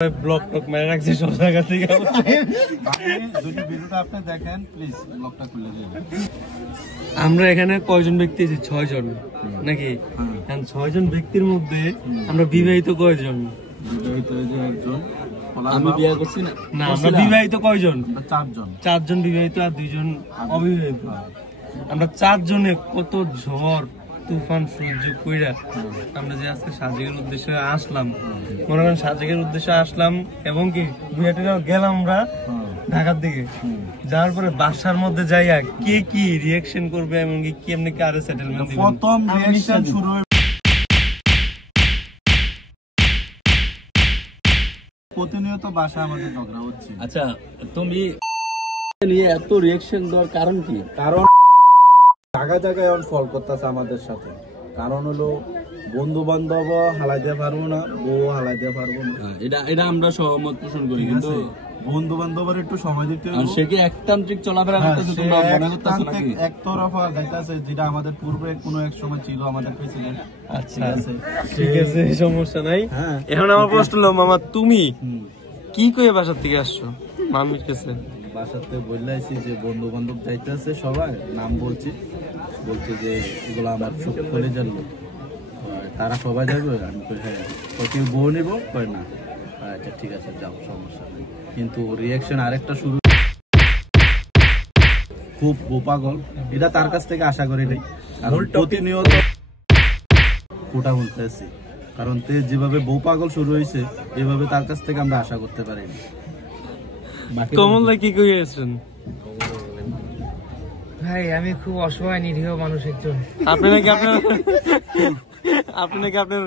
Block টক মেরে রাখছি সব জায়গা থেকে। যদি ভিডিওটা আপনি দেখেন প্লিজ ব্লকটা খুলে দিন। আমরা এখানে কয়জন ব্যক্তি আছি? 6 জন নাকি? হ্যাঁ, 6 জন ব্যক্তির মধ্যে আমরা বিবাহিত কয়জন? বিবাহিত যে একজন, আমি বিয়ে করছি না। না, আমরা বিবাহিত কয়জন? 4 জন। 4 জন বিবাহিত আর 2 জন অবিবাহিত। আমরা 4 জনে কত ঝড় তুফান সহ্য কইরা আমরা যে আজকে সাজেকের উদ্দেশ্যে আসলাম, মনে করেন সাজেকের উদ্দেশ্যে আসলাম এবং কি বিয়েটাও গেলাম আমরা ঢাকার দিকে। যাওয়ার পরে বাসার মধ্যে যাইয়া কে কি রিয়াকশন করবে এমনকি কেমনে কি আরে সেটেলমেন্ট দিবেন, প্রথম রিঅ্যাকশন শুরু হয় প্রতিনিয়ত বাসা আমাদের ঝগড়া হচ্ছে। আচ্ছা, তুমি নিয়ে এত রিঅ্যাকশন দেওয়ার কারণ কি? কারণ জায়গায় জায়গায় অন ফল করতেছে আমাদের সাথে। কারণ হলো বন্ধু বান্ধব হালাইতে পারবো না, বউ হালাইতে পারবো না। এটা আমরা সহমত পোষণ করি, কিন্তু বন্ধু বান্ধবের একটু সময় দিতে হবে। সে কি একতান্ত্রিক চলাফেরা করতেছে, তোমরা মনে করতেছো নাকি? একতরফা যাইতাছে, যেটা আমাদের পূর্বে কোনো এক সময় ছিল আমাদের প্রেসিডেন্ট। আচ্ছা ঠিক আছে, সমস্যা নাই। হ্যাঁ, এখন আমার প্রশ্ন হলো, মামা তুমি কি কইয়া বাসার থেকে আসছো মামির কাছে? বাসাতে বললাইছি যে বন্ধু বান্ধব যাইতেছে সবাই, নাম বলছি যে এগুলো আমার সব কলেজের লোক, তারা সবাই যাবে। আমি কই হ্যাঁ, কেউ বউ নিব? কয় না। আচ্ছা ঠিক আছে, যাও, সমস্যা নেই। কিন্তু রিঅ্যাকশন আরেকটা শুরু, খুব পাগল। এটা তার কাছ থেকে আশা করি নাই, কারণ প্রতিনিয়ত কোটা বলতেছি। কারণ তে যেভাবে বউ পাগল শুরু হয়েছে, এভাবে তার কাছ থেকে আমরা আশা করতে পারিনি। কমল ভাই কি কইয়াছেন? ভাই আমি খুব অসহায় নিরীহ মানুষ একজন। আপনি নাকি আপনার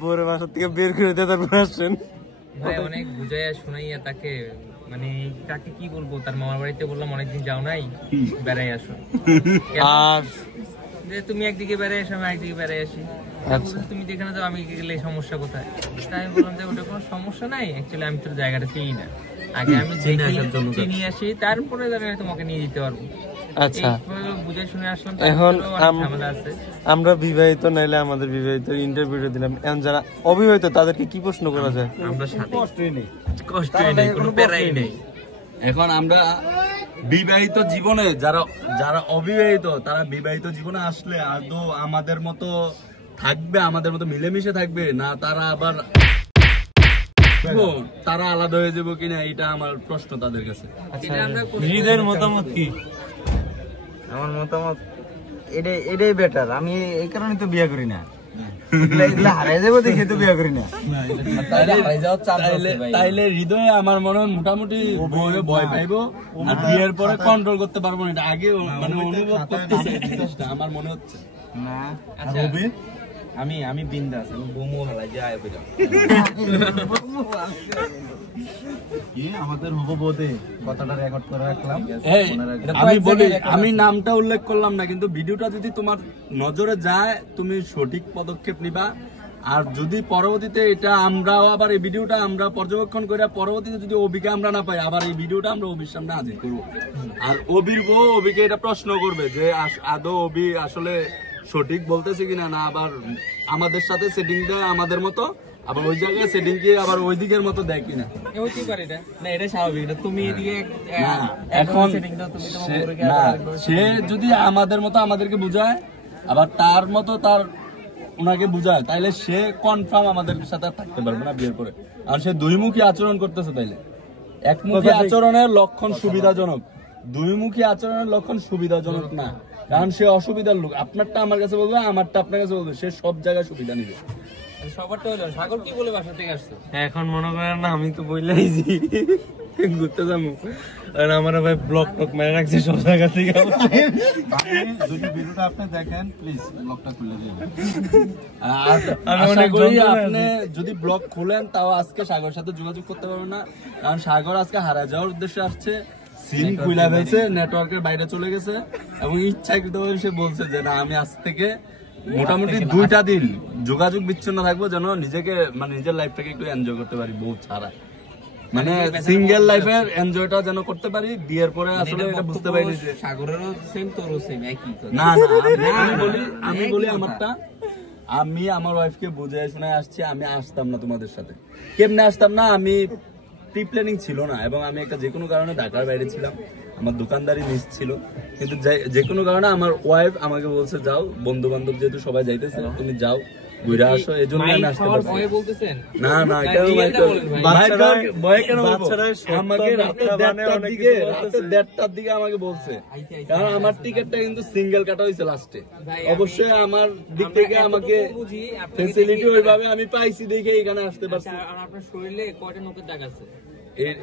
বউয়ের বাসার থেকে বের করে দিয়ে তারপর আসছেন? ভাই অনেক বুঝাইয়া শুনাইয়া তাকে, মানে তাকে কি বলবো, তার মামার বাড়িতে বললাম অনেকদিন যাও নাই, বেড়াই আসো। আর যে তুমি একদিকে বেড়াই আসো, আমি একদিকে বেড়াই আসি। তুমি যেখানে যাও আমি গেলে সমস্যা কোথায়? তাই আমি বললাম যে ওটা কোনো সমস্যা নাই, অ্যাকচুয়ালি আমি তোর জায়গাটা চিনি না, আগে আমি চিনি আসি, তারপরে তোমাকে নিয়ে যেতে পারবো। আচ্ছা, বুঝে শুনে আসলাম। এখন আমরা বিবাহিত নাইলে আমাদের বিবাহিত ইন্টারভিউ দিলাম, এখন যারা অবিবাহিত তাদেরকে কি প্রশ্ন করা যায়? আমরা কষ্টই নেই, কোনো প্যারাই নেই। এখন আমরা বিবাহিত জীবনে যারা অবিবাহিত, তারা বিবাহিত জীবনে আসলে আদৌ আমাদের মতো থাকবে, আমাদের মতো মিলেমিশে থাকবে না, তারা আবার তারা আলাদা হয়ে যাবো কিনা, এটা আমার প্রশ্ন তাদের কাছে। হৃদয়ের মতামত কি? আমার মতামত এটাই বেটার। আমি এই কারণে তো বিয়ে করি না, হারাই যাবো দেখে তো বিয়ে করি না। তাইলে হৃদয়ে আমার মনে হয় মোটামুটি ভয় পাইবো, আর বিয়ের পরে কন্ট্রোল করতে পারবো না, এটা আগে মানে অনুভব করতেছে আমার মনে হচ্ছে না। আচ্ছা আমি বিন্দাস, আমি বমু হালাই যায় বেটা। আমাদের হববধূ কথাটা রেকর্ড করে রাখলাম। আমি নামটা উল্লেখ করলাম না, কিন্তু ভিডিওটা যদি তোমার নজরে যায় তুমি সঠিক পদক্ষেপ নিবা। আর যদি পরবর্তীতে এটা আমরাও আবার এই ভিডিওটা আমরা পর্যবেক্ষণ করে পরবর্তীতে যদি অবিকে আমরা না পাই, আবার এই ভিডিওটা আমরা অবির সামনে হাজির করবো। আর অবির বউ অবিকে এটা প্রশ্ন করবে যে আদৌ অবি আসলে সঠিক বলতেছে কিনা, না আবার আমাদের সাথে সেটিং দেয় আমাদের মতো, আবার ওই জায়গায় সেটিং কে আবার ওই দিকের মতো দেয় কিনা। এটা স্বাভাবিক, তুমি এদিকে এখন সে যদি আমাদের মতো আমাদেরকে বুঝায়, আবার তার মতো তার ওনাকে বুঝায়, তাইলে সে কনফার্ম আমাদের সাথে থাকতে পারবে না বিয়ের পরে। আর সে দুইমুখী আচরণ করতেছে, তাইলে একমুখী আচরণের লক্ষণ সুবিধাজনক, দুইমুখী আচরণের লক্ষণ সুবিধাজনক না। কারণ সে অসুবিধার লোক, আপনারটা আমার কাছে বলবে, আমারটা আপনার কাছে বলবে, সে সব জায়গায় সুবিধা নিবে। সবারটা হলো। সাগর কি বলে বাসা থেকে আসছো? এখন মনে করেন না, আমি তো বললাইছি ঘুরতে যাবো, আর আমার ভাই ব্লক টক মেরে রাখছে সব জায়গা থেকে। যদি ভিডিওটা আপনি দেখেন প্লিজ ব্লগটা খুলে দিন। আপনি যদি ব্লগ খুলেন তাও আজকে সাগরের সাথে যোগাযোগ করতে পারবেন না, কারণ সাগর আজকে হারা যাওয়ার উদ্দেশ্যে আসছে, সিম খুলে ফেলছে, নেটওয়ার্কের বাইরে চলে গেছে, এবং ইচ্ছাকৃতভাবে সে বলছে যে না আমি আজ থেকে মোটামুটি 2টা দিন যোগাযোগ বিচ্ছিন্ন থাকবো, যেন নিজেকে মানে নিজের লাইফটাকে একটু এনজয় করতে পারি বউ ছাড়া, মানে সিঙ্গেল লাইফের এনজয়টা যেন করতে পারি। বিয়ের পরে আসলে এটা বুঝতে পারিনি যে সাগরেরও সেম তোরও সেম একই। না আমি বলি আমারটা, আমি আমার ওয়াইফকে বুঝে শুনে আসছি, আমি আসতাম না তোমাদের সাথে। কেমনে আসতাম না, আমি প্রি প্ল্যানিং ছিল না, এবং আমি একটা যে কোনো কারণে ঢাকার বাইরে ছিলাম, আমার দোকানদারি মিস ছিল, কিন্তু যে কোনো কারণে আমার ওয়াইফ আমাকে বলছে যাও, বন্ধু বান্ধব যেহেতু সবাই যাইতেছে তুমি যাও ঘুরে আসো, এই জন্য আমি আসতে পারছি। না না আমাকে রাতে 1:30টার দিকে আমাকে বলছে, কারণ আমার টিকিটটা কিন্তু সিঙ্গেল কাটা হয়েছে লাস্টে। অবশ্যই আমার দিক থেকে আমাকে ফেসিলিটি ওইভাবে আমি পাইছি দেখে এখানে আসতে পারছি। আপনার শরীরে কয়টা নখের দাগ আছে?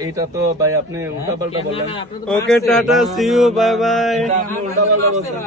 এইটা তো ভাই আপনি উল্টাপাল্টা বললেন। Okay tata, see you, bye bye. আপনি উল্টাপাল্টা বলছেন।